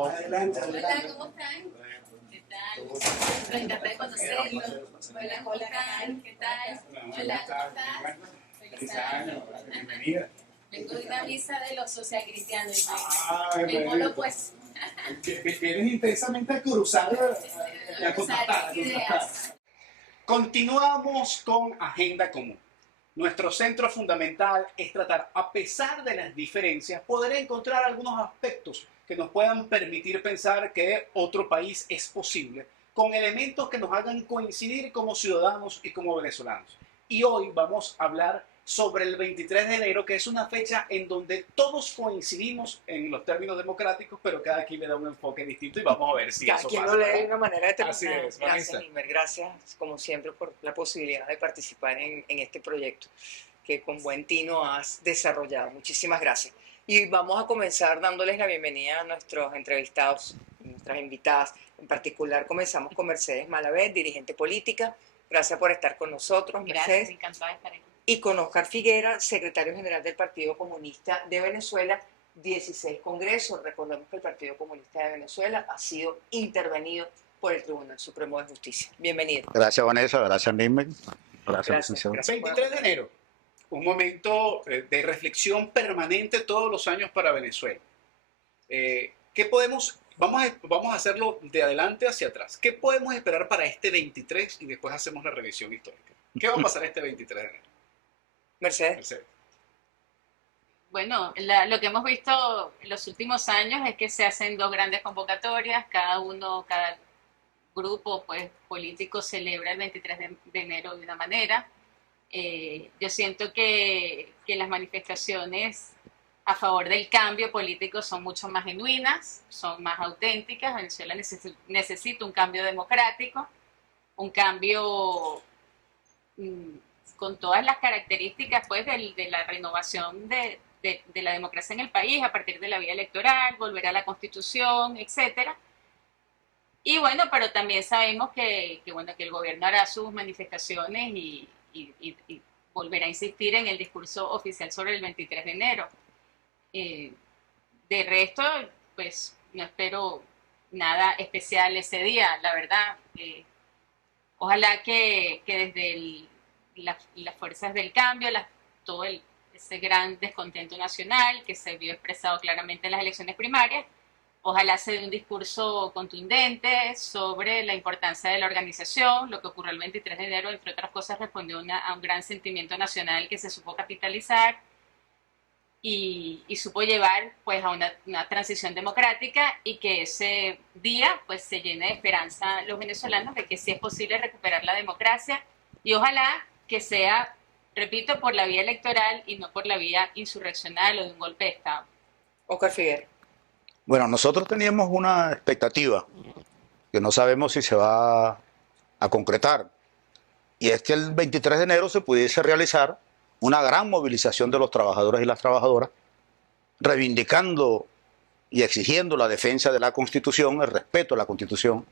Adelante, Hola, ¿cómo están? ¿Qué tal? Me encanta de conocerlos. Hola, ¿cómo están? ¿Qué tal? Hola, ¿cómo estás? Feliz año. Bienvenida. Vengo de una misa de los socialcristianos. Ay, Molo, pues. Vienes intensamente a cruzar, a contactar. Ideas. Continuamos con Agenda Común. Nuestro centro fundamental es tratar, a pesar de las diferencias, poder encontrar algunos aspectos que nos puedan permitir pensar que otro país es posible, con elementos que nos hagan coincidir como ciudadanos y como venezolanos. Y hoy vamos a hablar sobre el 23 de enero, que es una fecha en donde todos coincidimos en los términos democráticos, pero cada quien le da un enfoque distinto y vamos a ver si cada eso quien pasa. lo lee de una manera Así determinada. es, Vanessa. Gracias, Nimer. Gracias, como siempre, por la posibilidad de participar en este proyecto que con buen tino has desarrollado. Muchísimas gracias. Y vamos a comenzar dándoles la bienvenida a nuestros entrevistados, nuestras invitadas. En particular, comenzamos con Mercedes Malavé, dirigente política. Gracias por estar con nosotros, Mercedes. Gracias, encantada de estar aquí. Y con Oscar Figuera, secretario general del Partido Comunista de Venezuela, 16 congresos. Recordemos que el Partido Comunista de Venezuela ha sido intervenido por el Tribunal Supremo de Justicia. Bienvenido. Gracias, Vanessa. Gracias, Nimer. Gracias. 23 de enero, un momento de reflexión permanente todos los años para Venezuela. ¿Qué podemos, vamos a hacerlo de adelante hacia atrás? ¿Qué podemos esperar para este 23 y después hacemos la revisión histórica? ¿Qué va a pasar este 23 de enero? Mercedes. Bueno, lo que hemos visto en los últimos años es que se hacen dos grandes convocatorias, cada grupo pues, político celebra el 23 de enero de una manera. Yo siento que las manifestaciones a favor del cambio político son mucho más genuinas, son más auténticas. Venezuela necesita un cambio democrático, un cambio con todas las características pues, de la renovación de la democracia en el país a partir de la vía electoral, volver a la Constitución, etcétera. Y bueno, pero también sabemos que el gobierno hará sus manifestaciones y volverá a insistir en el discurso oficial sobre el 23 de enero. De resto, pues no espero nada especial ese día, la verdad. Ojalá que desde las fuerzas del cambio, todo ese gran descontento nacional que se vio expresado claramente en las elecciones primarias, ojalá se dé un discurso contundente sobre la importancia de la organización. Lo que ocurrió el 23 de enero, entre otras cosas, respondió a un gran sentimiento nacional que se supo capitalizar y supo llevar pues, a una transición democrática, y que ese día pues, se llene de esperanza los venezolanos de que sí es posible recuperar la democracia, y ojalá que sea, repito, por la vía electoral y no por la vía insurreccional o de un golpe de Estado. Oscar Figuera. Bueno, nosotros teníamos una expectativa que no sabemos si se va a concretar, y es que el 23 de enero se pudiese realizar una gran movilización de los trabajadores y las trabajadoras, reivindicando y exigiendo la defensa de la Constitución, el respeto a la Constitución,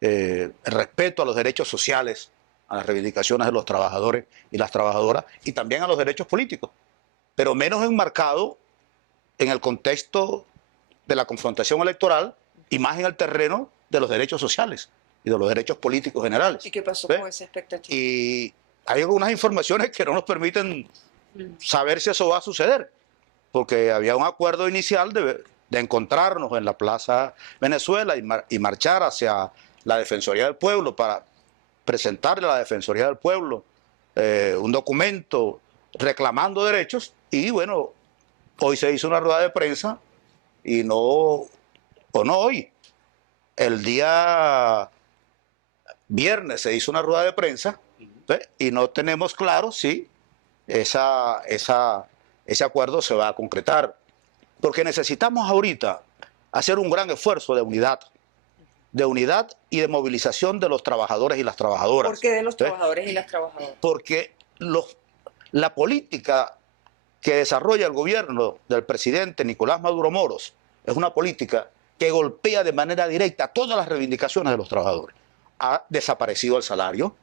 el respeto a los derechos sociales, a las reivindicaciones de los trabajadores y las trabajadoras, y también a los derechos políticos, pero menos enmarcado en el contexto de la confrontación electoral y más en el terreno de los derechos sociales y de los derechos políticos generales. ¿Y qué pasó ¿Ves? con esa expectativa? Y hay algunas informaciones que no nos permiten saber si eso va a suceder, porque había un acuerdo inicial de encontrarnos en la Plaza Venezuela y marchar hacia la Defensoría del Pueblo para presentarle a la Defensoría del Pueblo un documento reclamando derechos. Y bueno, hoy se hizo una rueda de prensa y no hoy, el día viernes se hizo una rueda de prensa, ¿ves? Y no tenemos claro si ese acuerdo se va a concretar, porque necesitamos ahorita hacer un gran esfuerzo de unidad y de movilización de los trabajadores y las trabajadoras. ¿Por qué de los trabajadores y las trabajadoras? Porque la política que desarrolla el gobierno del presidente Nicolás Maduro Moros es una política que golpea de manera directa a todas las reivindicaciones de los trabajadores. Ha desaparecido el salario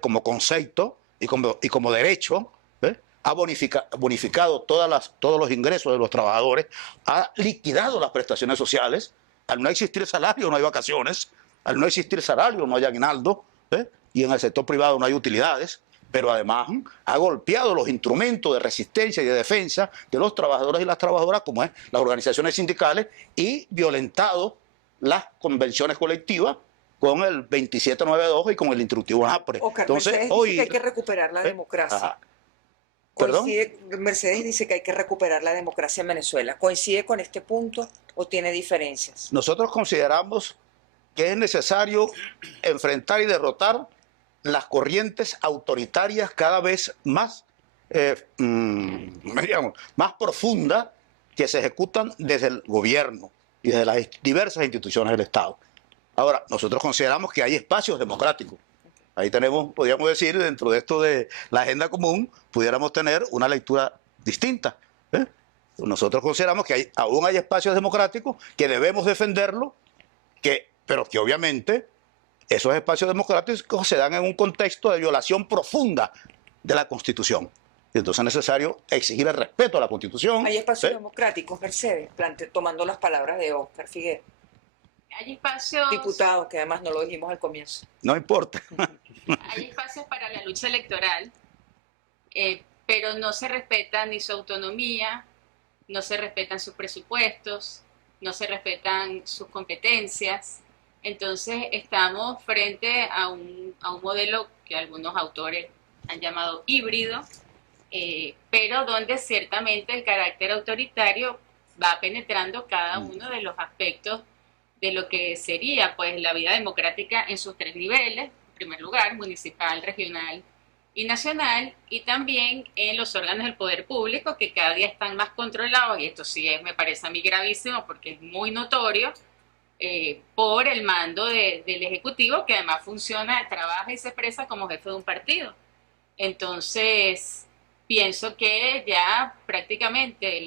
como concepto y como derecho, ha bonificado todos los ingresos de los trabajadores, ha liquidado las prestaciones sociales, al no existir salario no hay vacaciones, al no existir salario no hay aguinaldo, y en el sector privado no hay utilidades, pero además ha golpeado los instrumentos de resistencia y de defensa de los trabajadores y las trabajadoras, como es las organizaciones sindicales, y violentado las convenciones colectivas con el 2792 y con el instructivo APRE. Oscar, Entonces, Mercedes dice que hay que recuperar la democracia. Ajá. ¿Perdón? Mercedes dice que hay que recuperar la democracia en Venezuela. ¿Coincide con este punto o tiene diferencias? Nosotros consideramos que es necesario enfrentar y derrotar las corrientes autoritarias cada vez más, digamos, más profundas que se ejecutan desde el gobierno y desde las diversas instituciones del Estado. Ahora, nosotros consideramos que hay espacios democráticos. Ahí tenemos, podríamos decir, dentro de esto de la agenda común, pudiéramos tener una lectura distinta. Nosotros consideramos que aún hay espacios democráticos que debemos defenderlos, pero que obviamente esos espacios democráticos se dan en un contexto de violación profunda de la Constitución. Y entonces es necesario exigir el respeto a la Constitución. Hay espacios democráticos, Mercedes, tomando las palabras de Oscar Figueroa. Hay espacios... Diputado, que además no lo dijimos al comienzo. No importa. Hay espacios para la lucha electoral, pero no se respeta ni su autonomía, no se respetan sus presupuestos, no se respetan sus competencias. Entonces estamos frente a un modelo que algunos autores han llamado híbrido, pero donde ciertamente el carácter autoritario va penetrando cada uno de los aspectos de lo que sería pues la vida democrática en sus tres niveles, en primer lugar, municipal, regional y nacional, y también en los órganos del poder público que cada día están más controlados, y esto sí me parece a mí gravísimo porque es muy notorio, por el mando del Ejecutivo, que además funciona, trabaja y se expresa como jefe de un partido. Entonces, pienso que ya prácticamente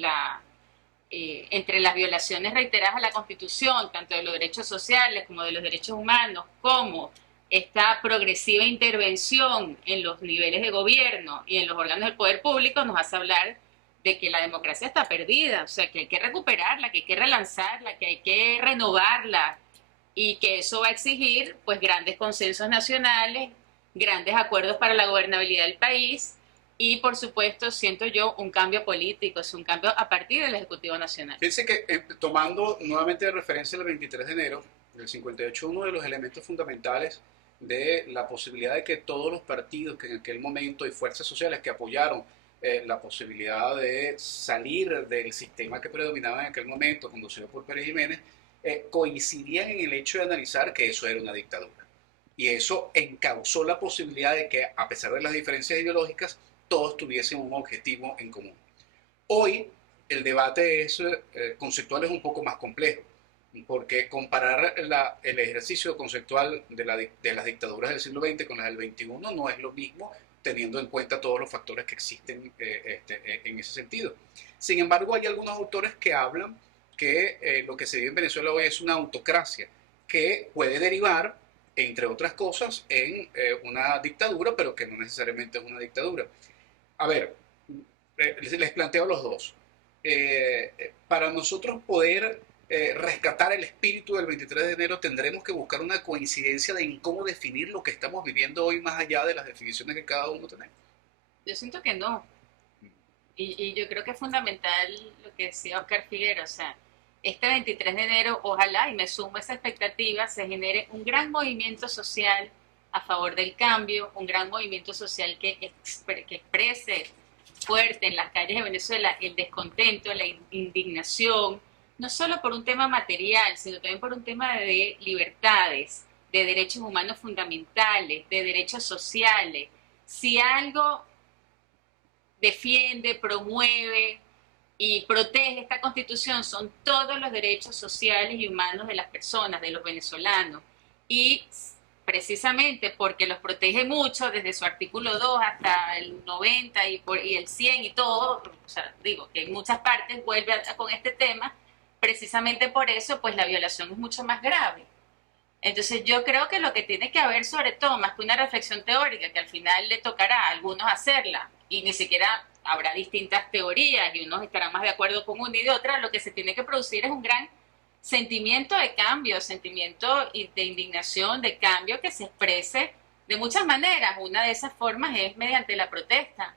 entre las violaciones reiteradas a la Constitución, tanto de los derechos sociales como de los derechos humanos, como esta progresiva intervención en los niveles de gobierno y en los órganos del poder público, nos hace hablar de que la democracia está perdida, o sea, que hay que recuperarla, que hay que relanzarla, que hay que renovarla, y que eso va a exigir pues grandes consensos nacionales, grandes acuerdos para la gobernabilidad del país, y por supuesto, siento yo, un cambio político, es un cambio a partir del Ejecutivo Nacional. Fíjense que tomando nuevamente de referencia el 23 de enero del 58, uno de los elementos fundamentales de la posibilidad de que todos los partidos que en aquel momento y fuerzas sociales que apoyaron la posibilidad de salir del sistema que predominaba en aquel momento, conducido por Pérez Jiménez, coincidían en el hecho de analizar que eso era una dictadura. Y eso encauzó la posibilidad de que, a pesar de las diferencias ideológicas, todos tuviesen un objetivo en común. Hoy el debate conceptual es un poco más complejo, porque comparar el ejercicio conceptual de las dictaduras del siglo XX con las del XXI no es lo mismo, teniendo en cuenta todos los factores que existen en ese sentido. Sin embargo, hay algunos autores que hablan que lo que se vive en Venezuela hoy es una autocracia que puede derivar, entre otras cosas, en una dictadura, pero que no necesariamente es una dictadura. A ver, les planteo a los dos. Para nosotros poder rescatar el espíritu del 23 de enero, tendremos que buscar una coincidencia en cómo definir lo que estamos viviendo hoy, más allá de las definiciones que cada uno tenemos. Yo siento que no. Y yo creo que es fundamental lo que decía Oscar Figueroa, o sea, este 23 de enero, ojalá, y me sumo a esa expectativa, se genere un gran movimiento social a favor del cambio, un gran movimiento social que exprese fuerte en las calles de Venezuela el descontento, la indignación, no solo por un tema material, sino también por un tema de libertades, de derechos humanos fundamentales, de derechos sociales. Si algo defiende, promueve y protege esta Constitución son todos los derechos sociales y humanos de las personas, de los venezolanos. Y precisamente porque los protege mucho, desde su artículo 2 hasta el 90 y el 100 y todo, o sea, digo que en muchas partes vuelve con este tema, precisamente por eso pues la violación es mucho más grave. Entonces yo creo que lo que tiene que haber, sobre todo, más que una reflexión teórica, que al final le tocará a algunos hacerla, y ni siquiera habrá distintas teorías, y unos estarán más de acuerdo con una y de otra, lo que se tiene que producir es un gran sentimiento de cambio, sentimiento de indignación, de cambio que se exprese de muchas maneras. Una de esas formas es mediante la protesta.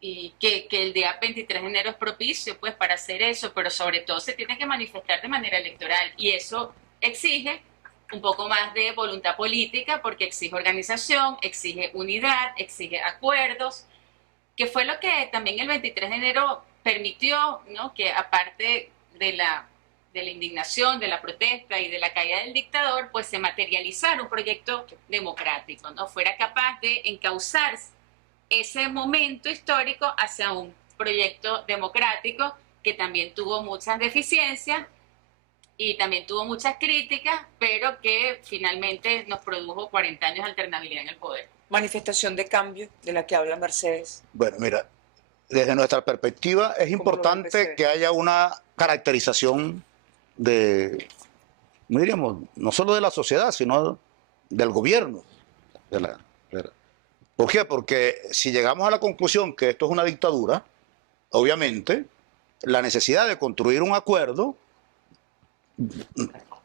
Y que el día 23 de enero es propicio pues para hacer eso, pero sobre todo se tiene que manifestar de manera electoral. Y eso exige un poco más de voluntad política porque exige organización, exige unidad, exige acuerdos, que fue lo que también el 23 de enero permitió, ¿no? Que aparte de la indignación, de la protesta y de la caída del dictador, pues se materializara un proyecto democrático, ¿no? Fuera capaz de encauzar ese momento histórico hacia un proyecto democrático que también tuvo muchas deficiencias y también tuvo muchas críticas, pero que finalmente nos produjo 40 años de alternabilidad en el poder. Manifestación de cambio de la que habla Mercedes. Bueno, mira, desde nuestra perspectiva es importante que haya una caracterización no diríamos, no solo de la sociedad, sino del gobierno. ¿Por qué? Porque si llegamos a la conclusión que esto es una dictadura, obviamente la necesidad de construir un acuerdo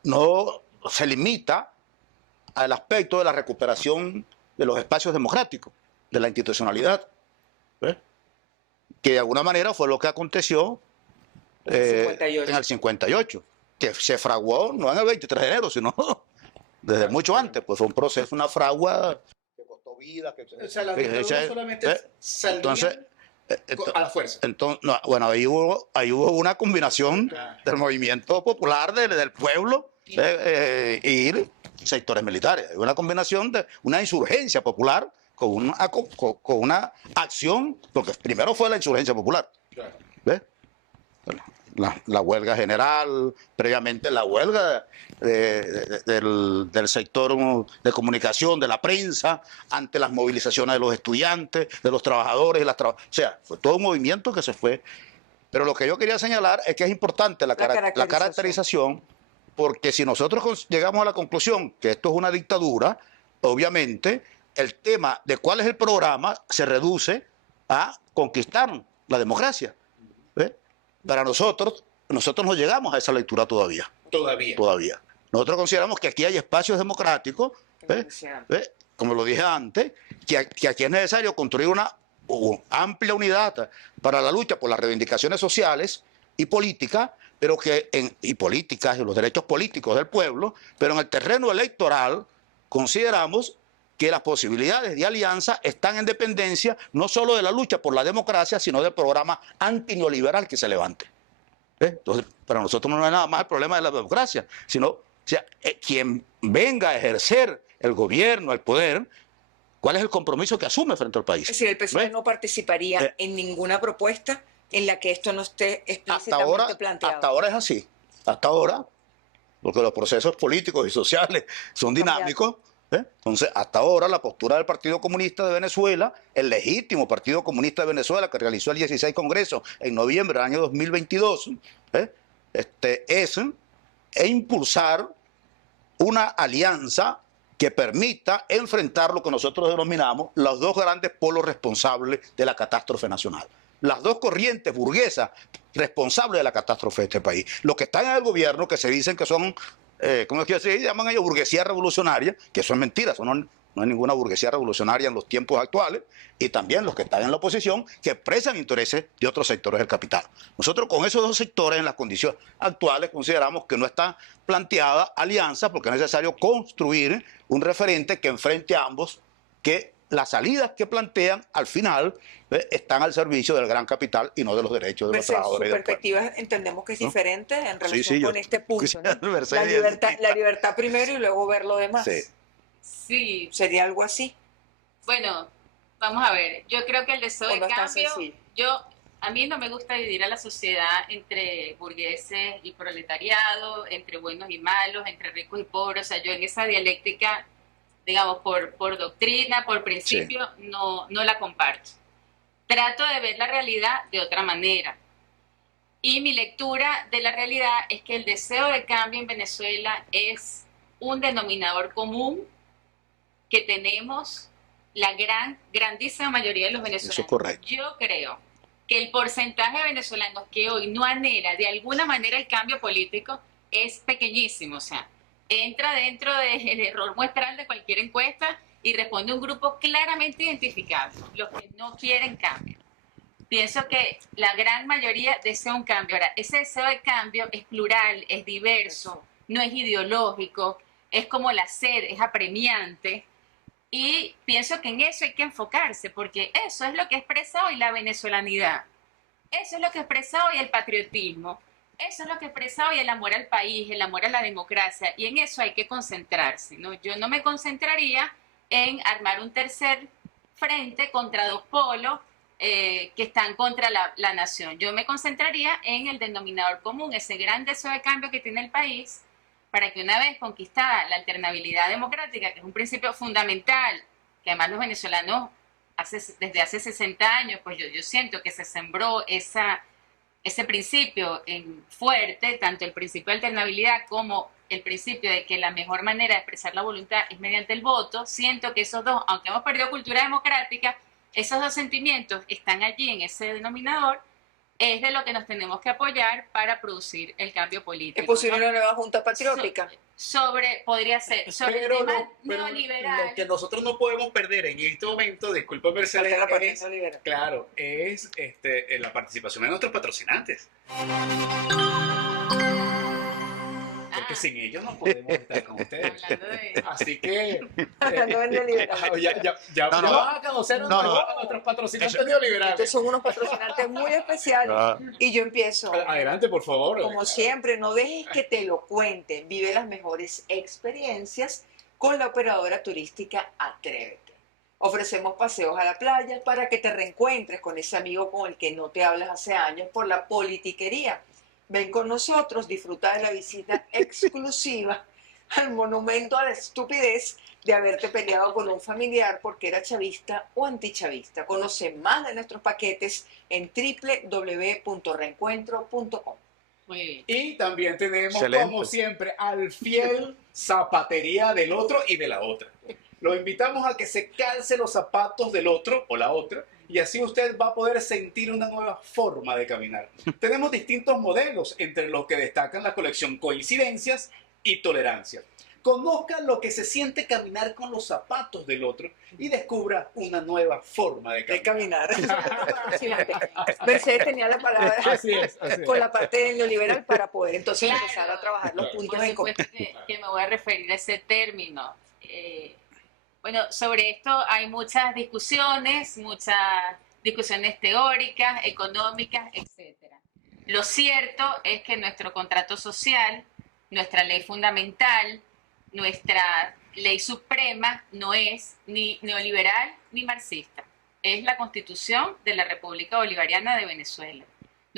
no se limita al aspecto de la recuperación de los espacios democráticos, de la institucionalidad, ¿ves? Que de alguna manera fue lo que aconteció en el 58, que se fraguó no en el 23 de enero, sino desde mucho antes, pues fue un proceso, una fragua que costó vida. O sea, la dictadura solamente salía entonces, a la fuerza. Entonces, no, bueno, ahí hubo una combinación del movimiento popular, del pueblo, y sectores militares. Hay una combinación de una insurgencia popular con una acción, porque primero fue la insurgencia popular. ¿Ves? La huelga general, previamente la huelga del sector de comunicación, de la prensa, ante las movilizaciones de los estudiantes, de los trabajadores, o sea, fue todo un movimiento que se fue. Pero lo que yo quería señalar es que es importante la caracterización, porque si nosotros llegamos a la conclusión que esto es una dictadura, obviamente el tema de cuál es el programa se reduce a conquistar la democracia. ¿Ves? Para nosotros no llegamos a esa lectura todavía. Todavía. Nosotros consideramos que aquí hay espacios democráticos, ¿ves? Como lo dije antes, que aquí es necesario construir una amplia unidad para la lucha por las reivindicaciones sociales y políticas, pero y los derechos políticos del pueblo, pero en el terreno electoral consideramos que las posibilidades de alianza están en dependencia no solo de la lucha por la democracia, sino del programa antineoliberal que se levante. Entonces, para nosotros no es nada más el problema de la democracia, sino quien venga a ejercer el gobierno, el poder, ¿cuál es el compromiso que asume frente al país? Es decir, el PSOE no participaría en ninguna propuesta en la que esto no esté explícitamente planteado. Hasta ahora es así. Hasta ahora, porque los procesos políticos y sociales son dinámicos. Entonces, hasta ahora la postura del Partido Comunista de Venezuela, el legítimo Partido Comunista de Venezuela que realizó el 16 Congreso en noviembre del año 2022, es impulsar una alianza que permita enfrentar lo que nosotros denominamos los dos grandes polos responsables de la catástrofe nacional. Las dos corrientes burguesas responsables de la catástrofe de este país. Los que están en el gobierno, que se dicen que son... ¿cómo es que se llaman ellos? Burguesía revolucionaria, que eso es mentira, eso no hay ninguna burguesía revolucionaria en los tiempos actuales, y también los que están en la oposición, que expresan intereses de otros sectores del capital. Nosotros con esos dos sectores, en las condiciones actuales, consideramos que no está planteada alianza, porque es necesario construir un referente que enfrente a ambos, que las salidas que plantean al final están al servicio del gran capital y no de los derechos de los trabajadores. Su perspectiva entendemos que es diferente en relación sí, con este punto, ¿no? La libertad primero y luego ver lo demás. Sí. ¿Sería algo así? Bueno, vamos a ver. Yo creo que el deseo de cambio... A mí no me gusta dividir a la sociedad entre burgueses y proletariado, entre buenos y malos, entre ricos y pobres. O sea, yo en esa dialéctica, digamos, por doctrina, por principio, no la comparto. Trato de ver la realidad de otra manera. Y mi lectura de la realidad es que el deseo de cambio en Venezuela es un denominador común que tenemos la grandísima mayoría de los venezolanos. Eso es correcto. Yo creo que el porcentaje de venezolanos que hoy no anhela de alguna manera el cambio político es pequeñísimo, o sea, entra dentro del error muestral de cualquier encuesta y responde un grupo claramente identificado, los que no quieren cambio. Pienso que la gran mayoría desea un cambio. Ahora, ese deseo de cambio es plural, es diverso, no es ideológico, es como la sed, es apremiante. Y pienso que en eso hay que enfocarse, porque eso es lo que expresa hoy la venezolanidad. Eso es lo que expresa hoy el patriotismo. Eso es lo que expresa hoy el amor al país, el amor a la democracia. Y en eso hay que concentrarse, ¿no? Yo no me concentraría en armar un tercer frente contra dos polos que están contra la nación. Yo me concentraría en el denominador común, ese gran deseo de cambio que tiene el país, para que una vez conquistada la alternabilidad democrática, que es un principio fundamental, que además los venezolanos desde hace 60 años, pues yo siento que se sembró ese principio en fuerte, tanto el principio de alternabilidad como el principio de que la mejor manera de expresar la voluntad es mediante el voto. Siento que esos dos, aunque hemos perdido cultura democrática, esos dos sentimientos están allí en ese denominador, es de lo que nos tenemos que apoyar para producir el cambio político. ¿Es posible ¿no? una nueva junta patriótica? Podría ser, sobre Pero, el tema pero neoliberal. lo que nosotros no podemos perder en este momento, disculpa Mercedes, La parte es, neoliberal. claro, es la participación de nuestros patrocinantes. Porque sin ellos no podemos estar con ustedes. Hablando de... Así que Hablando de neoliberal. ya No, no. van a conocer No, no. a nuestros patrocinantes neoliberales. Estos son unos patrocinantes muy especiales. Ah. Y yo empiezo. Adelante, por favor. Como siempre, no dejes que te lo cuenten. Vive las mejores experiencias con la operadora turística Atrévete. Ofrecemos paseos a la playa para que te reencuentres con ese amigo con el que no te hablas hace años por la politiquería. Ven con nosotros, disfruta de la visita exclusiva al monumento a la estupidez de haberte peleado con un familiar porque era chavista o antichavista. Conoce más de nuestros paquetes en www.reencuentro.com. Muy bien. Y también tenemos, Excelente. como siempre, al fiel zapatería del otro y de la otra. Lo invitamos a que se calce los zapatos del otro o la otra y así usted va a poder sentir una nueva forma de caminar. Tenemos distintos modelos, entre los que destacan la colección Coincidencias y Tolerancia. Conozca lo que se siente caminar con los zapatos del otro y descubra una nueva forma de De caminar. caminar. Mercedes tenía la palabra Así es. con la parte del neoliberal para poder entonces Claro. empezar a trabajar los puntos Por en común. supuesto que me voy a referir a ese término. Bueno, sobre esto hay muchas discusiones teóricas, económicas, etc. Lo cierto es que nuestro contrato social, nuestra ley fundamental, nuestra ley suprema no es ni neoliberal ni marxista. Es la Constitución de la República Bolivariana de Venezuela. A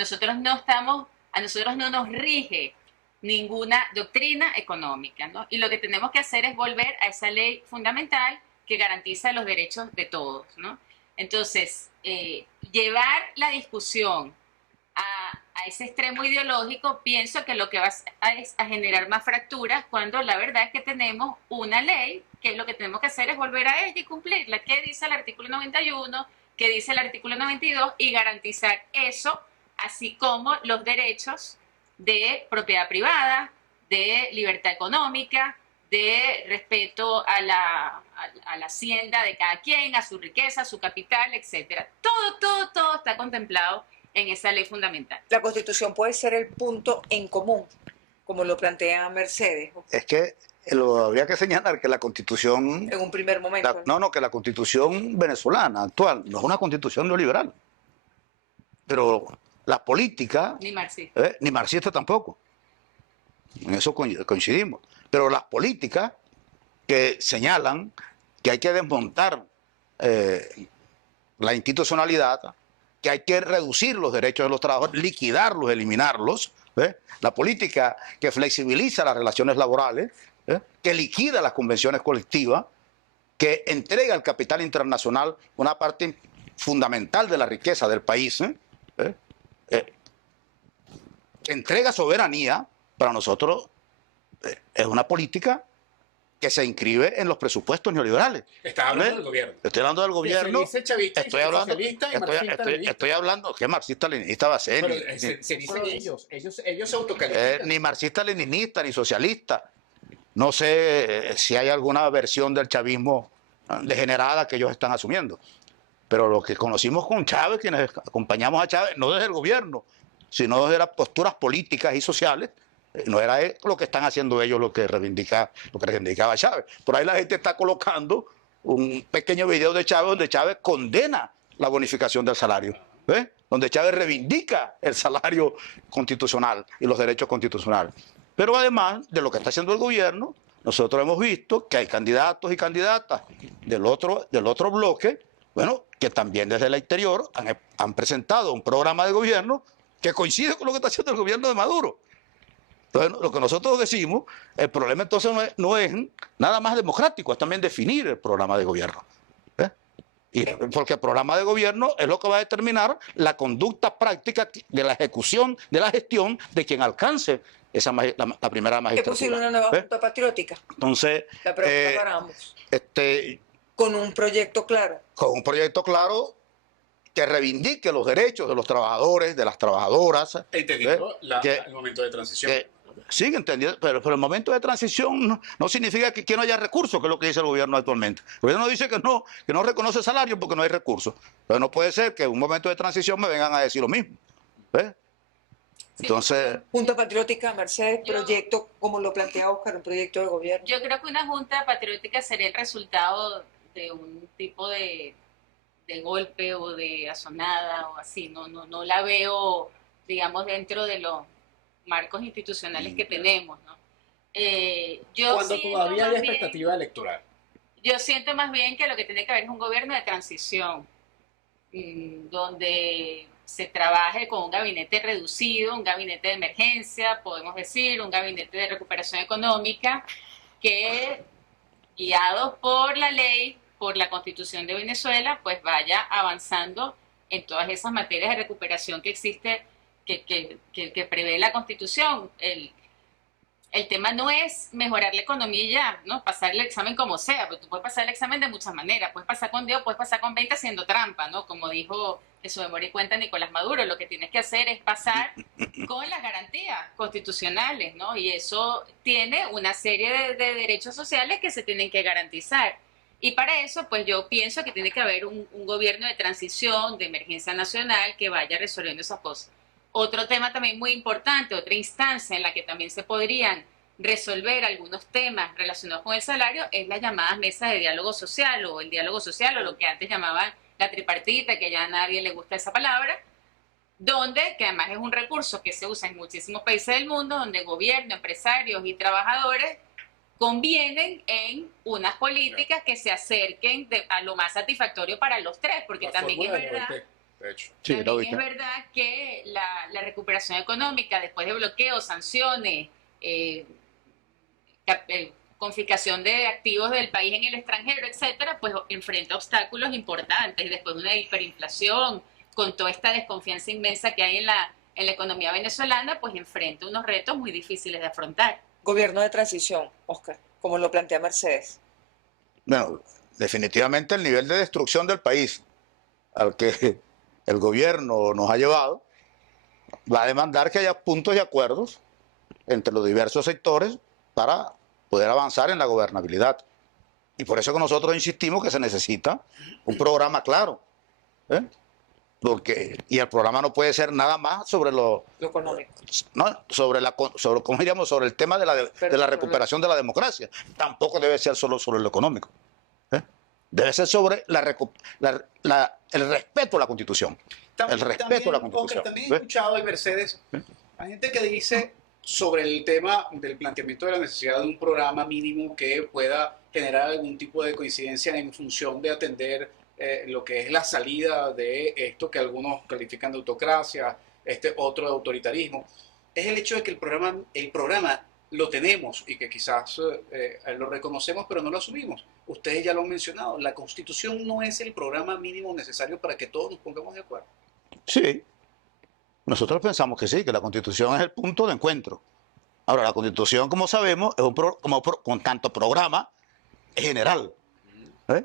nosotros no nos rige ninguna doctrina económica, ¿no? Y lo que tenemos que hacer es volver a esa ley fundamental que garantiza los derechos de todos, ¿no? Entonces, llevar la discusión a ese extremo ideológico, pienso que lo que va es a generar más fracturas cuando la verdad es que tenemos una ley que lo que tenemos que hacer es volver a ella y cumplirla. ¿Qué dice el artículo 91? ¿Qué dice el artículo 92? Y garantizar eso, así como los derechos de propiedad privada, de libertad económica, de respeto a la hacienda de cada quien, a su riqueza, a su capital, etc. Todo está contemplado en esa ley fundamental. La Constitución puede ser el punto en común, como lo plantea Mercedes, Es que habría que señalar que la Constitución, en un primer momento. que la Constitución venezolana actual no es una Constitución neoliberal, pero la política, Ni marxista. ni marxista tampoco, en eso coincidimos, pero las políticas que señalan que hay que desmontar la institucionalidad, que hay que reducir los derechos de los trabajadores, liquidarlos, eliminarlos, la política que flexibiliza las relaciones laborales, que liquida las convenciones colectivas, que entrega al capital internacional una parte fundamental de la riqueza del país, que entrega soberanía, para nosotros es una política que se inscribe en los presupuestos neoliberales. Estás hablando ¿Ves? del gobierno. Estoy hablando del Que gobierno. se dice chavista, Estoy hablando, socialista y marxista-leninista. estoy hablando, ¿qué marxista-leninista va a ser? Pero se dicen ellos se autocalifican. Ni marxista-leninista, ni socialista. No sé si hay alguna versión del chavismo degenerada que ellos están asumiendo. Pero lo que conocimos con Chávez, quienes acompañamos a Chávez, no desde el gobierno, sino desde las posturas políticas y sociales, no era lo que están haciendo ellos lo que reivindicaba Chávez. Por ahí la gente está colocando un pequeño video de Chávez donde Chávez condena la bonificación del salario, ¿ves? Donde Chávez reivindica el salario constitucional y los derechos constitucionales. Pero además de lo que está haciendo el gobierno, nosotros hemos visto que hay candidatos y candidatas del otro bloque, bueno, que también desde el exterior han presentado un programa de gobierno que coincide con lo que está haciendo el gobierno de Maduro. Entonces, lo que nosotros decimos, el problema entonces no es nada más democrático, es también definir el programa de gobierno. Porque el programa de gobierno es lo que va a determinar la conducta práctica de la ejecución, de la gestión de quien alcance la primera magistratura. ¿Es posible una nueva Junta Patriótica? Entonces, La pregunta para ambos. Con un proyecto claro. Con un proyecto claro que reivindique los derechos de los trabajadores, de las trabajadoras. Entendiendo el momento de transición. Sí, entendiendo, pero el momento de transición no significa que no haya recursos, que es lo que dice el gobierno actualmente. El gobierno dice que no reconoce salario porque no hay recursos. Pero no puede ser que en un momento de transición me vengan a decir lo mismo. ¿Ves? Entonces... Junta Patriótica, Mercedes, proyecto, como lo plantea Oscar, un proyecto de gobierno. Yo creo que una Junta Patriótica sería el resultado de un tipo de golpe o de asonada o así. No la veo, digamos, dentro de los marcos institucionales que tenemos, ¿no? Cuando todavía hay expectativa electoral. Yo siento más bien que lo que tiene que haber es un gobierno de transición, donde se trabaje con un gabinete reducido, un gabinete de emergencia, podemos decir, un gabinete de recuperación económica, que guiado por la ley, por la Constitución de Venezuela, pues vaya avanzando en todas esas materias de recuperación que existe, que prevé la Constitución. El tema no es mejorar la economía y ya, ¿no? Pasar el examen como sea, pero tú puedes pasar el examen de muchas maneras. Puedes pasar con 10, puedes pasar con 20 haciendo trampa, ¿no? Como dijo en su memoria y cuenta Nicolás Maduro, lo que tienes que hacer es pasar con las garantías constitucionales, ¿no? Y eso tiene una serie de derechos sociales que se tienen que garantizar. Y para eso, pues yo pienso que tiene que haber un gobierno de transición, de emergencia nacional, que vaya resolviendo esas cosas. Otro tema también muy importante, otra instancia en la que también se podrían resolver algunos temas relacionados con el salario es las llamadas mesas de diálogo social o el diálogo social o lo que antes llamaban la tripartita, que ya a nadie le gusta esa palabra, donde, que además es un recurso que se usa en muchísimos países del mundo, donde gobierno, empresarios y trabajadores convienen en unas políticas que se acerquen a lo más satisfactorio para los tres, porque también es verdad... De hecho. Sí, también es verdad que la recuperación económica después de bloqueos, sanciones, confiscación de activos del país en el extranjero, etcétera, pues enfrenta obstáculos importantes. Después de una hiperinflación, con toda esta desconfianza inmensa que hay en la economía venezolana, pues enfrenta unos retos muy difíciles de afrontar. Gobierno de transición, Oscar, como lo plantea Mercedes. Bueno, definitivamente el nivel de destrucción del país al que el gobierno nos ha llevado va a demandar que haya puntos y acuerdos entre los diversos sectores para poder avanzar en la gobernabilidad. Y por eso que nosotros insistimos que se necesita un programa claro. Y el programa no puede ser nada más sobre lo económico. No, ¿cómo diríamos? Sobre el tema de la recuperación de la democracia. Tampoco debe ser solo sobre lo económico. Debe ser sobre el respeto a la Constitución. El respeto a la Constitución. También he escuchado, Mercedes, hay gente que dice sobre el tema del planteamiento de la necesidad de un programa mínimo que pueda generar algún tipo de coincidencia en función de atender lo que es la salida de esto que algunos califican de autocracia, otro de autoritarismo. Es el hecho de que el programa lo tenemos y que quizás lo reconocemos pero no lo asumimos. Ustedes ya lo han mencionado, la Constitución no es el programa mínimo necesario para que todos nos pongamos de acuerdo. Sí, nosotros pensamos que sí, que la Constitución es el punto de encuentro Ahora, la Constitución, como sabemos, es con tanto programa general. ¿Eh?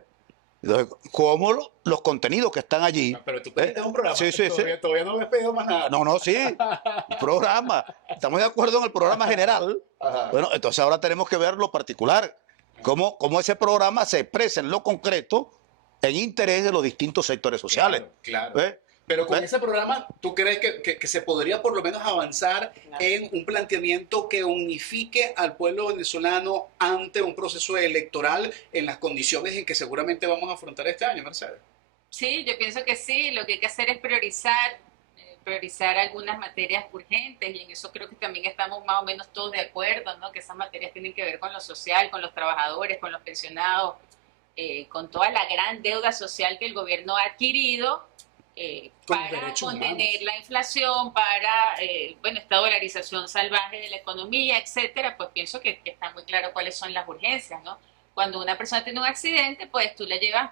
Entonces, como los contenidos que están allí. Pero tú pediste un programa. Sí, sí, sí. Todavía no me he pedido más nada. No, sí, un programa. Estamos de acuerdo en el programa general. Ajá. Bueno, entonces ahora tenemos que ver lo particular. Cómo ese programa se expresa en lo concreto en interés de los distintos sectores sociales. Claro, claro. ¿Eh? Pero con ¿Eh? ese programa, ¿tú crees que se podría por lo menos avanzar en un planteamiento que unifique al pueblo venezolano ante un proceso electoral en las condiciones en que seguramente vamos a afrontar este año, Mercedes? Sí, yo pienso que sí, lo que hay que hacer es priorizar algunas materias urgentes, y en eso creo que también estamos más o menos todos de acuerdo, ¿no? Que esas materias tienen que ver con lo social, con los trabajadores, con los pensionados, con toda la gran deuda social que el gobierno ha adquirido para contener la inflación, para esta dolarización salvaje de la economía, etcétera. Pues pienso que está muy claro cuáles son las urgencias, ¿no? Cuando una persona tiene un accidente, pues tú la llevas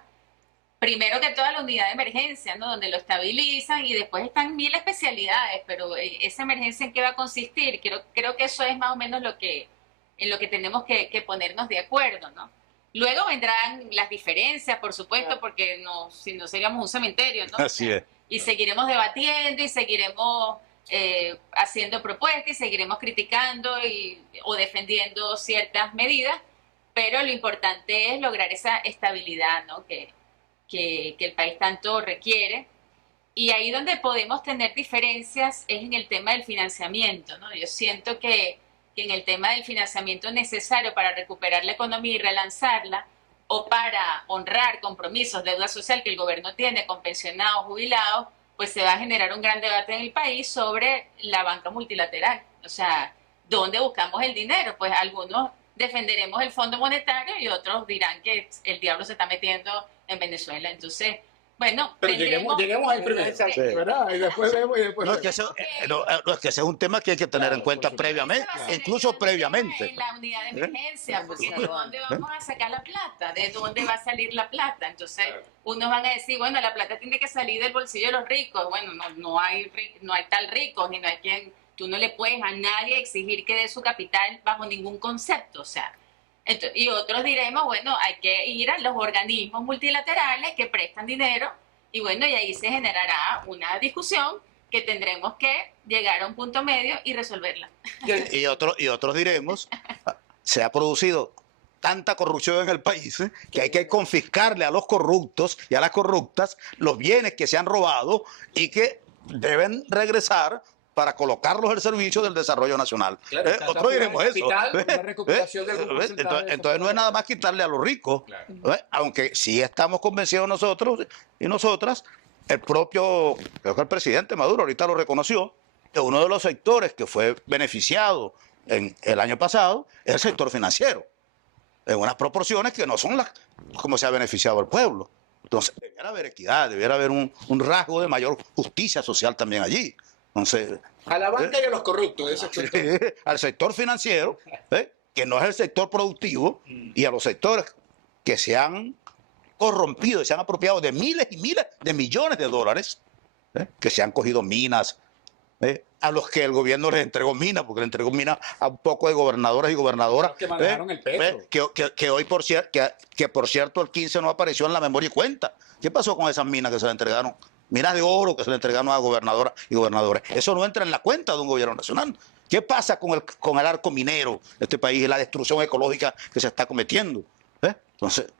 primero que toda la unidad de emergencia, ¿no? Donde lo estabilizan, y después están mil especialidades, pero esa emergencia, ¿en qué va a consistir? Creo que eso es más o menos en lo que tenemos que ponernos de acuerdo, ¿no? Luego vendrán las diferencias, por supuesto, porque si no seríamos un cementerio, ¿no? Así es. Y seguiremos debatiendo y seguiremos haciendo propuestas y seguiremos criticando o defendiendo ciertas medidas, pero lo importante es lograr esa estabilidad, ¿no? Que el país tanto requiere. Y ahí donde podemos tener diferencias es en el tema del financiamiento, ¿no? Yo siento que en el tema del financiamiento necesario para recuperar la economía y relanzarla, o para honrar compromisos, deuda social que el gobierno tiene con pensionados, jubilados, pues se va a generar un gran debate en el país sobre la banca multilateral. O sea, ¿dónde buscamos el dinero? Pues algunos defenderemos el Fondo Monetario y otros dirán que el diablo se está metiendo en Venezuela. Entonces, bueno, pero lleguemos ahí primero, Exacto. ¿verdad? Y después vemos y después No, es que ese es un tema que hay que tener en cuenta previamente, incluso previamente. En la unidad de emergencia, porque ¿de dónde vamos a sacar la plata? ¿De dónde va a salir la plata? Entonces, unos van a decir, bueno, la plata tiene que salir del bolsillo de los ricos. Bueno, no hay tal ricos, ni no hay quien. Tú no le puedes a nadie exigir que dé su capital bajo ningún concepto, o sea. Y otros diremos, bueno, hay que ir a los organismos multilaterales que prestan dinero, y bueno, y ahí se generará una discusión que tendremos que llegar a un punto medio y resolverla. Y otros diremos, se ha producido tanta corrupción en el país que hay que confiscarle a los corruptos y a las corruptas los bienes que se han robado y que deben regresar para colocarlos al servicio del desarrollo nacional. Claro, Otros diremos eso. una recuperación del Entonces no es nada más quitarle a los ricos, claro. Aunque sí estamos convencidos nosotros y nosotras, creo que el presidente Maduro ahorita lo reconoció, que uno de los sectores que fue beneficiado en el año pasado es el sector financiero, en unas proporciones que no son las como se ha beneficiado el pueblo. Entonces debiera haber equidad, debiera haber un rasgo de mayor justicia social también allí. Entonces, A la banca y a los corruptos, ese sector. al sector financiero, que no es el sector productivo, y a los sectores que se han corrompido y se han apropiado de miles y miles de millones de dólares, que se han cogido minas, a los que el gobierno les entregó minas, porque le entregó minas a un poco de gobernadores y gobernadoras, Que manejaron el peso. que hoy, por cierto, el 15 no apareció en la memoria y cuenta. ¿Qué pasó con esas minas que se le entregaron? Minas de oro que se le entregaron a gobernadoras y gobernadores. Eso no entra en la cuenta de un gobierno nacional. ¿Qué pasa con el arco minero de este país y la destrucción ecológica que se está cometiendo? Entonces,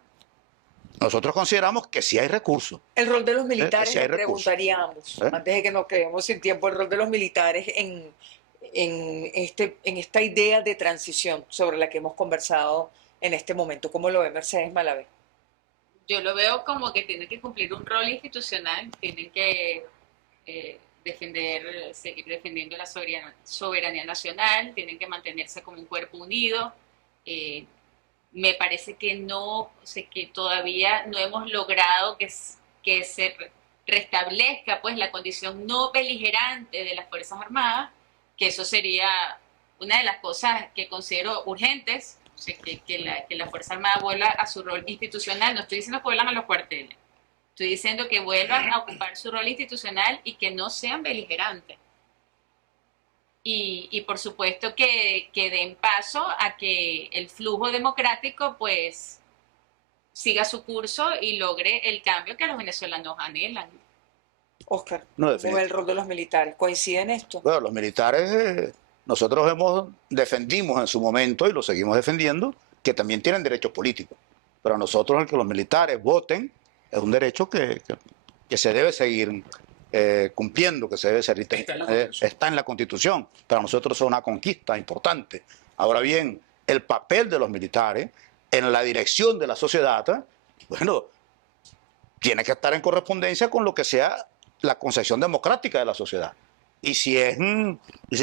nosotros consideramos que sí hay recursos. El rol de los militares, sí hay le recursos. preguntaría a ambos, antes de que nos quedemos sin tiempo, el rol de los militares en esta idea de transición sobre la que hemos conversado en este momento. ¿Cómo lo ve Mercedes Malavé? Yo lo veo como que tienen que cumplir un rol institucional, tienen que seguir defendiendo la soberanía nacional, tienen que mantenerse como un cuerpo unido. Me parece que todavía no hemos logrado que se restablezca pues la condición no beligerante de las Fuerzas Armadas, que eso sería una de las cosas que considero urgentes. O sea, que la Fuerza Armada vuelva a su rol institucional. No estoy diciendo que vuelvan a los cuarteles, estoy diciendo que vuelvan a ocupar su rol institucional y que no sean beligerantes. y por supuesto que den paso a que el flujo democrático pues siga su curso y logre el cambio que los venezolanos anhelan. Oscar, No, ¿cómo ve el rol de los militares? ¿Coincide en esto? Bueno, los militares, nosotros defendimos en su momento y lo seguimos defendiendo, que también tienen derechos políticos. Pero a nosotros el que los militares voten es un derecho que se debe seguir cumpliendo, que se debe seguir, está en la Constitución. Para nosotros es una conquista importante. Ahora bien, el papel de los militares en la dirección de la sociedad, bueno, tiene que estar en correspondencia con lo que sea la concepción democrática de la sociedad. Y si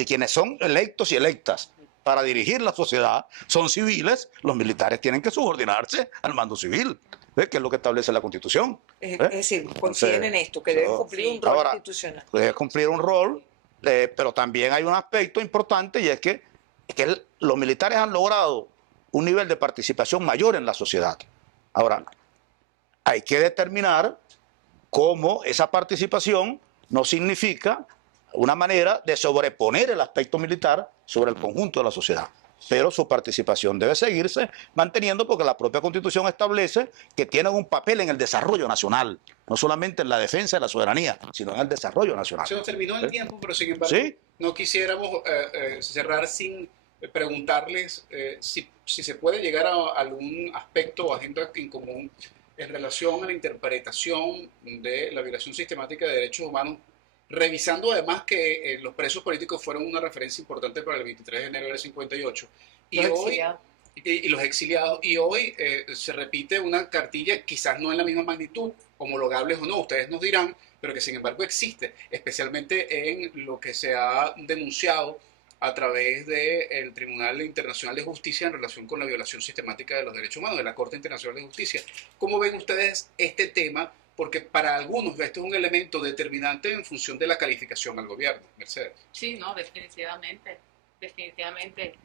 quienes son electos y electas para dirigir la sociedad son civiles, los militares tienen que subordinarse al mando civil, ¿ves? Que es lo que establece la Constitución. Es decir, coinciden en esto, que deben cumplir un rol institucional. Deben cumplir un rol, pero también hay un aspecto importante y es que los militares han logrado un nivel de participación mayor en la sociedad. Ahora, hay que determinar cómo esa participación no significa una manera de sobreponer el aspecto militar sobre el conjunto de la sociedad. Pero su participación debe seguirse manteniendo porque la propia Constitución establece que tienen un papel en el desarrollo nacional, no solamente en la defensa de la soberanía, sino en el desarrollo nacional. Se nos terminó el tiempo, pero sin embargo ¿Sí? no quisiéramos cerrar sin preguntarles si se puede llegar a algún aspecto o agenda en común en relación a la interpretación de la violación sistemática de derechos humanos, revisando además que los presos políticos fueron una referencia importante para el 23 de enero del 58 y los exiliados, y hoy se repite una cartilla, quizás no en la misma magnitud, homologables o no, ustedes nos dirán, pero que sin embargo existe, especialmente en lo que se ha denunciado a través del Tribunal Internacional de Justicia en relación con la violación sistemática de los derechos humanos, de la Corte Internacional de Justicia. ¿Cómo ven ustedes este tema? Porque para algunos esto es un elemento determinante en función de la calificación al gobierno. Mercedes. Sí, no, definitivamente. Definitivamente.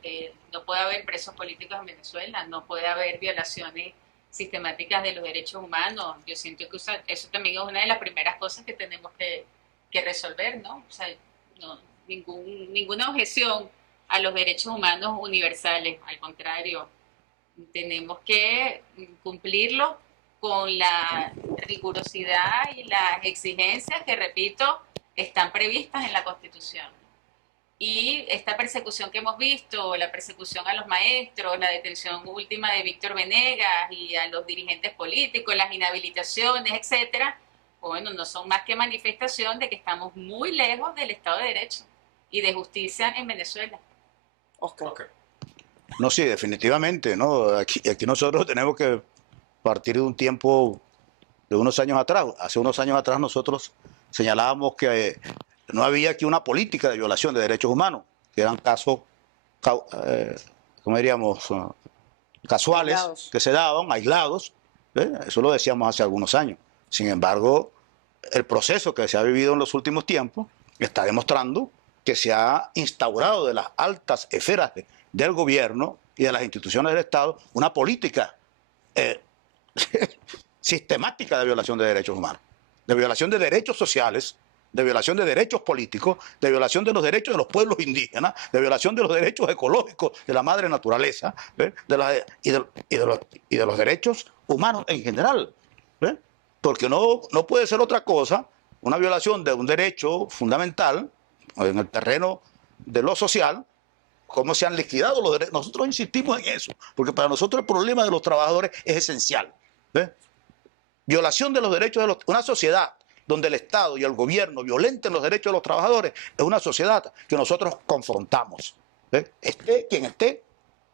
No puede haber presos políticos en Venezuela, no puede haber violaciones sistemáticas de los derechos humanos. Yo siento que eso también es una de las primeras cosas que tenemos que resolver, ¿no? O sea, no, ninguna objeción a los derechos humanos universales, al contrario, tenemos que cumplirlos con la rigurosidad y las exigencias que, repito, están previstas en la Constitución. Y esta persecución que hemos visto, la persecución a los maestros, la detención última de Víctor Venegas y a los dirigentes políticos, las inhabilitaciones, etcétera, bueno, no son más que manifestación de que estamos muy lejos del Estado de Derecho y de justicia en Venezuela. Oscar. No, sí, definitivamente, ¿no? Aquí nosotros tenemos que partir de un tiempo de unos años atrás. Hace unos años atrás nosotros señalábamos que no había aquí una política de violación de derechos humanos, que eran casos, ¿cómo diríamos?, casuales, aislados, que se daban, aislados. Eso lo decíamos hace algunos años. Sin embargo, el proceso que se ha vivido en los últimos tiempos está demostrando que se ha instaurado de las altas esferas del gobierno y de las instituciones del Estado una política sistemática de violación de derechos humanos, de violación de derechos sociales, de violación de derechos políticos, de violación de los derechos de los pueblos indígenas, de violación de los derechos ecológicos de la madre naturaleza, y de los derechos humanos en general. Porque no puede ser otra cosa una violación de un derecho fundamental en el terreno de lo social, cómo se han liquidado los derechos. Nosotros insistimos en eso, porque para nosotros el problema de los trabajadores es esencial. Violación de los derechos de una sociedad donde el Estado y el gobierno violenten los derechos de los trabajadores es una sociedad que nosotros confrontamos. Esté quien esté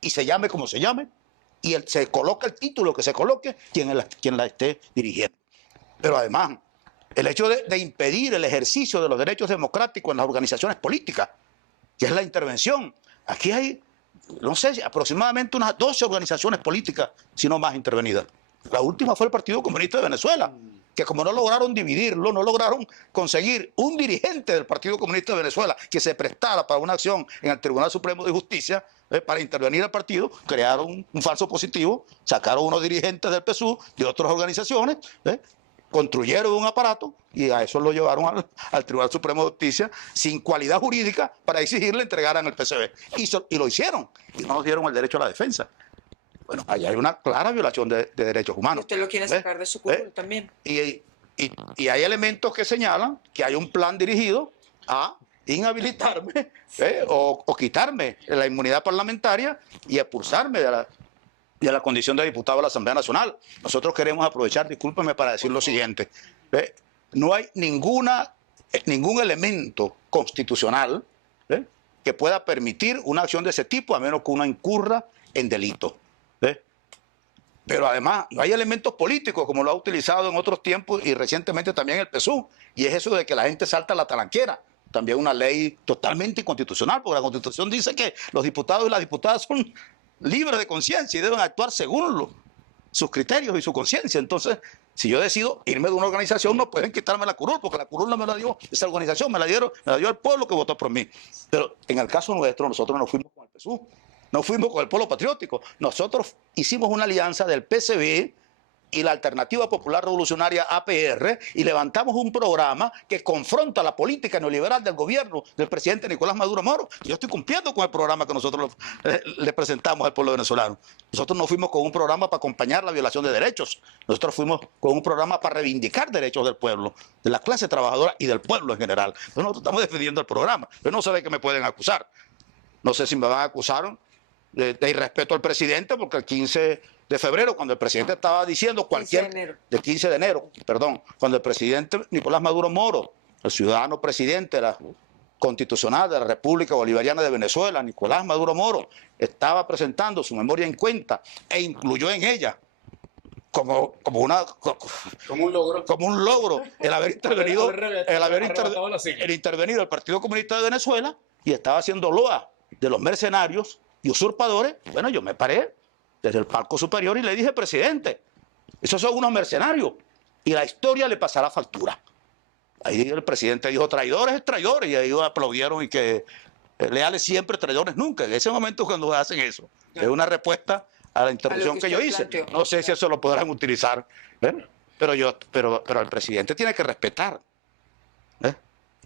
y se llame como se llame y se coloca el título que se coloque quien la esté dirigiendo. Pero además, el hecho de impedir el ejercicio de los derechos democráticos en las organizaciones políticas, que es la intervención. Aquí hay, no sé, aproximadamente unas 12 organizaciones políticas, si no más, intervenidas. La última fue el Partido Comunista de Venezuela, que como no lograron dividirlo, no lograron conseguir un dirigente del Partido Comunista de Venezuela que se prestara para una acción en el Tribunal Supremo de Justicia para intervenir al partido, crearon un falso positivo, sacaron unos dirigentes del PSUV, de otras organizaciones, construyeron un aparato y a eso lo llevaron al Tribunal Supremo de Justicia sin cualidad jurídica para exigirle entregaran el PCB. Y lo hicieron y no nos dieron el derecho a la defensa. Bueno, ahí hay una clara violación de derechos humanos. Usted lo quiere sacar de su curul también. Y hay elementos que señalan que hay un plan dirigido a inhabilitarme o quitarme la inmunidad parlamentaria y expulsarme de la condición de diputado de la Asamblea Nacional. Nosotros queremos aprovechar, discúlpeme, para decir lo siguiente. No hay ningún elemento constitucional que pueda permitir una acción de ese tipo, a menos que uno incurra en delito. Pero además, no hay elementos políticos, como lo ha utilizado en otros tiempos y recientemente también el PSUV, y es eso de que la gente salta a la talanquera. También una ley totalmente inconstitucional, porque la Constitución dice que los diputados y las diputadas son libres de conciencia y deben actuar según sus criterios y su conciencia. Entonces, si yo decido irme de una organización, no pueden quitarme la curul, porque la curul no me la dio esa organización, me la dio el pueblo que votó por mí. Pero en el caso nuestro, nosotros no fuimos con el PSUV, no fuimos con el Polo Patriótico. Nosotros hicimos una alianza del PCB y la Alternativa Popular Revolucionaria APR y levantamos un programa que confronta la política neoliberal del gobierno del presidente Nicolás Maduro Moro. Yo estoy cumpliendo con el programa que nosotros le presentamos al pueblo venezolano. Nosotros no fuimos con un programa para acompañar la violación de derechos. Nosotros fuimos con un programa para reivindicar derechos del pueblo, de la clase trabajadora y del pueblo en general. Entonces nosotros estamos defendiendo el programa. Yo no sé de qué me pueden acusar. No sé si me van a acusar de irrespeto al presidente, porque el 15 de febrero, cuando el presidente estaba diciendo del 15 de enero, perdón, cuando el presidente Nicolás Maduro Moro, el ciudadano presidente constitucional de la República Bolivariana de Venezuela, Nicolás Maduro Moro, estaba presentando su memoria en cuenta e incluyó en ella como un logro el haber intervenido el Partido Comunista de Venezuela, y estaba haciendo loa de los mercenarios y usurpadores. Bueno, yo me paré desde el palco superior y le dije: presidente, esos son unos mercenarios y la historia le pasará factura. Ahí el presidente dijo: traidores es traidores, y ahí aplaudieron, y que leales siempre, traidores nunca. En ese momento, cuando hacen eso, es una respuesta a la intervención que yo hice. Planteó. No sé si eso lo podrán utilizar, pero el presidente tiene que respetar,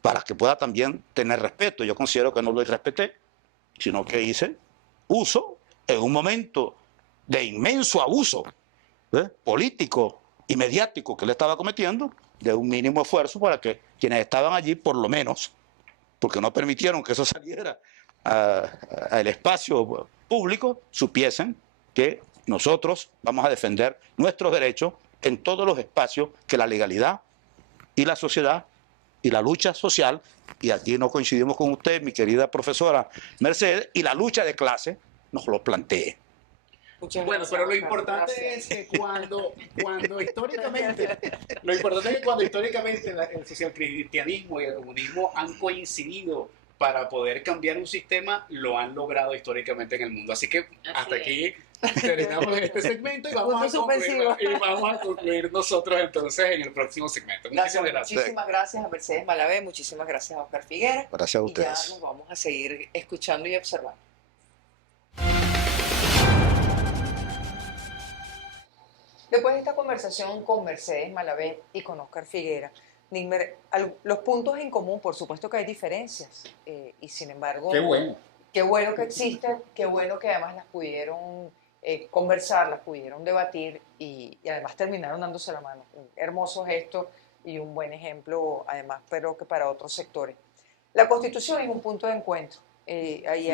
para que pueda también tener respeto. Yo considero que no lo irrespeté, sino que hice uso en un momento de inmenso abuso político y mediático que le estaba cometiendo, de un mínimo esfuerzo para que quienes estaban allí, por lo menos, porque no permitieron que eso saliera al espacio público, supiesen que nosotros vamos a defender nuestros derechos en todos los espacios que la legalidad y la sociedad y la lucha social, y aquí no coincidimos con usted, mi querida profesora Mercedes, y la lucha de clase nos lo plantee. Bueno, pero lo importante es que cuando históricamente el socialcristianismo y el comunismo han coincidido para poder cambiar un sistema, lo han logrado históricamente en el mundo. Así que hasta aquí terminamos este segmento y vamos a concluir nosotros entonces en el próximo segmento. Muchísimas gracias. Muchísimas gracias a Mercedes Malavé, muchísimas gracias a Oscar Figuera. Gracias a ustedes. Y ya nos vamos a seguir escuchando y observando. Después de esta conversación con Mercedes Malavé y con Oscar Figuera, Nilmer, los puntos en común, por supuesto que hay diferencias, y sin embargo... Qué bueno que existen, qué bueno que además las pudieron conversar, las pudieron debatir y además terminaron dándose la mano. Un hermoso gesto y un buen ejemplo, además, pero que para otros sectores. La Constitución es un punto de encuentro. Ahí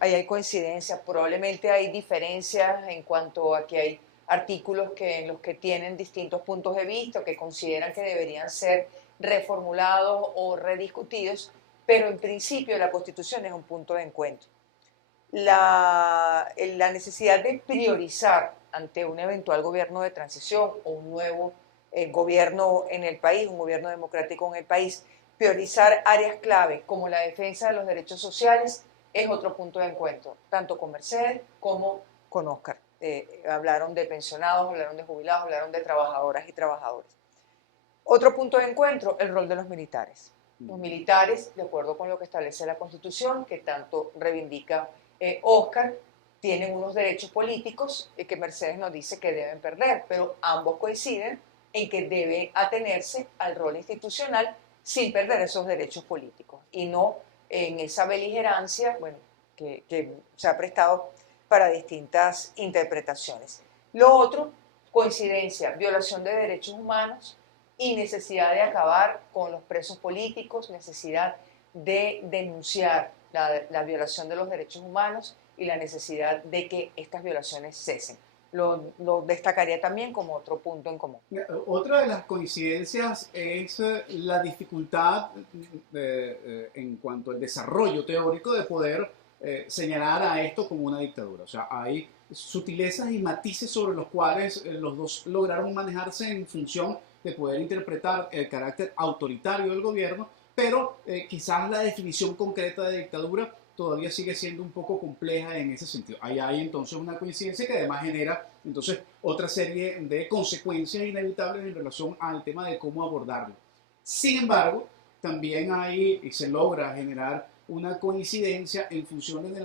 hay coincidencias, probablemente hay diferencias en cuanto a que hay artículos en los que tienen distintos puntos de vista, que consideran que deberían ser reformulados o rediscutidos, pero en principio la Constitución es un punto de encuentro. La necesidad de priorizar ante un eventual gobierno de transición o un nuevo gobierno en el país, un gobierno democrático en el país, priorizar áreas clave como la defensa de los derechos sociales es otro punto de encuentro, tanto con Mercedes como con Oscar. Hablaron de pensionados, hablaron de jubilados, hablaron de trabajadoras y trabajadores. Otro punto de encuentro, el rol de los militares. Los militares, de acuerdo con lo que establece la Constitución, que tanto reivindica Oscar, tienen unos derechos políticos que Mercedes nos dice que deben perder, pero ambos coinciden en que debe atenerse al rol institucional sin perder esos derechos políticos y no en esa beligerancia, bueno, que se ha prestado para distintas interpretaciones. Lo otro, coincidencia, violación de derechos humanos y necesidad de acabar con los presos políticos, necesidad de denunciar la violación de los derechos humanos y la necesidad de que estas violaciones cesen. Lo destacaría también como otro punto en común. Otra de las coincidencias es la dificultad en cuanto al desarrollo teórico de poder señalar a esto como una dictadura. O sea, hay sutilezas y matices sobre los cuales los dos lograron manejarse en función de poder interpretar el carácter autoritario del gobierno, pero quizás la definición concreta de dictadura todavía sigue siendo un poco compleja en ese sentido. Ahí hay entonces una coincidencia que además genera entonces otra serie de consecuencias inevitables en relación al tema de cómo abordarlo. Sin embargo, también hay y se logra generar una coincidencia en función de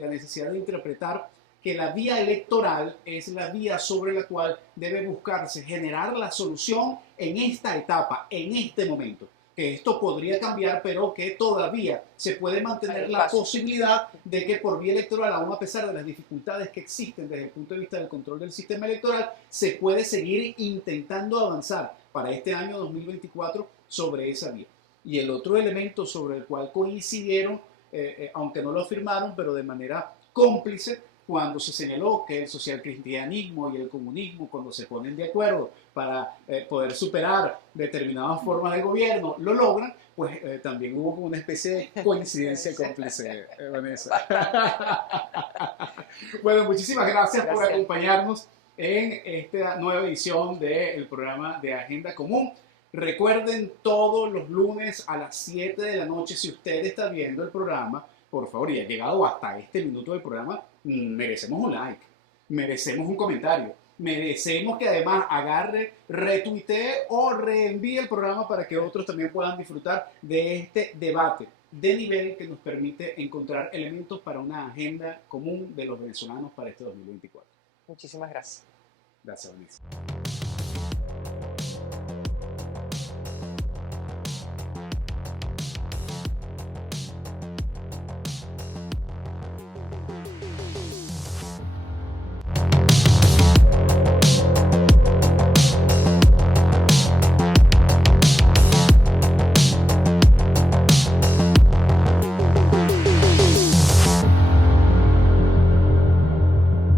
la necesidad de interpretar que la vía electoral es la vía sobre la cual debe buscarse generar la solución en esta etapa, en este momento. Que esto podría cambiar, pero que todavía se puede mantener la posibilidad de que por vía electoral, aún a pesar de las dificultades que existen desde el punto de vista del control del sistema electoral, se puede seguir intentando avanzar para este año 2024 sobre esa vía. Y el otro elemento sobre el cual coincidieron, aunque no lo firmaron, pero de manera cómplice, cuando se señaló que el socialcristianismo y el comunismo, cuando se ponen de acuerdo para poder superar determinadas formas de gobierno, lo logran, pues también hubo una especie de coincidencia cómplice, Vanessa. Bueno, muchísimas gracias por acompañarnos en esta nueva edición del programa de Agenda Común. Recuerden, todos los lunes a las 7 de la noche, si usted está viendo el programa, por favor, y ha llegado hasta este minuto del programa, merecemos un like, merecemos un comentario, merecemos que además agarre, retuitee o reenvíe el programa para que otros también puedan disfrutar de este debate de nivel que nos permite encontrar elementos para una agenda común de los venezolanos para este 2024. Muchísimas gracias. Gracias, Vanessa.